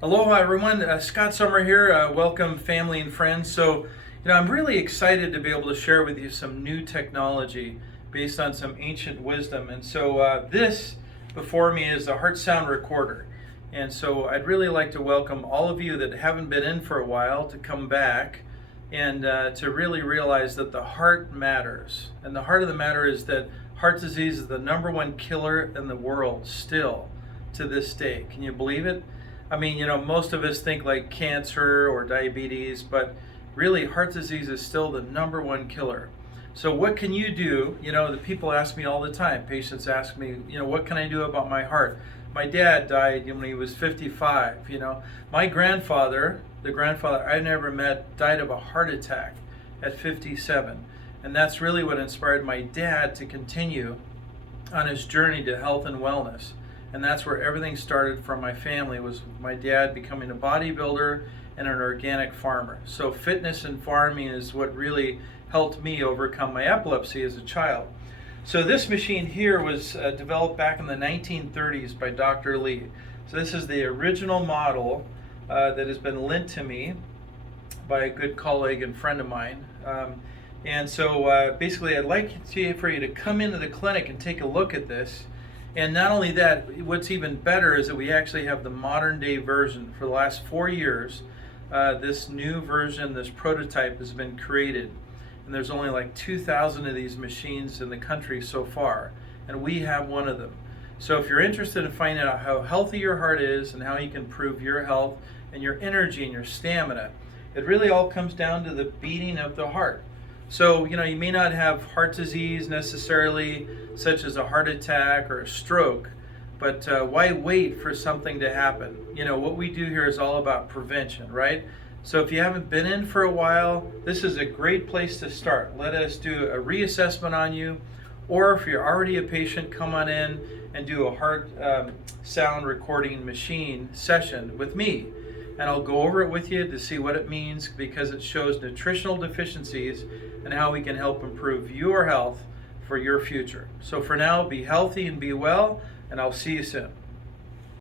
Aloha everyone, Scott Sommer here. Welcome family and friends. I'm really excited to be able to share with you some new technology based on some ancient wisdom. This before me is a heart sound recorder. And so I'd really like to welcome all of you that haven't been in for a while to come back and to really realize that the heart matters. And the heart of the matter is that heart disease is the #1 killer in the world still to this day. Can you believe it? I mean, most of us think like cancer or diabetes, but really heart disease is still the #1 killer. So what can you do? The people ask me all the time, patients ask me, what can I do about my heart? My dad died when he was 55, My grandfather, the grandfather I never met, died of a heart attack at 57. And that's really what inspired my dad to continue on his journey to health and wellness. And that's where everything started from my family, was my dad becoming a bodybuilder and an organic farmer. So fitness and farming is what really helped me overcome my epilepsy as a child. So this machine here was developed back in the 1930s by Dr. Lee. So this is the original model that has been lent to me by a good colleague and friend of mine. Basically I'd like for you to come into the clinic and take a look at this. And not only that, what's even better is that we actually have the modern day version. For the last 4 years, this new version, this prototype has been created. And there's only like 2,000 of these machines in the country so far. And we have one of them. So if you're interested in finding out how healthy your heart is and how you can improve your health and your energy and your stamina, it really all comes down to the beating of the heart. So, you may not have heart disease necessarily, such as a heart attack or a stroke, but why wait for something to happen? What we do here is all about prevention, right? So if you haven't been in for a while, this is a great place to start. Let us do a reassessment on you, or if you're already a patient, come on in and do a heart sound recording machine session with me. And I'll go over it with you to see what it means, because it shows nutritional deficiencies and how we can help improve your health for your future. So for now, be healthy and be well, and I'll see you soon.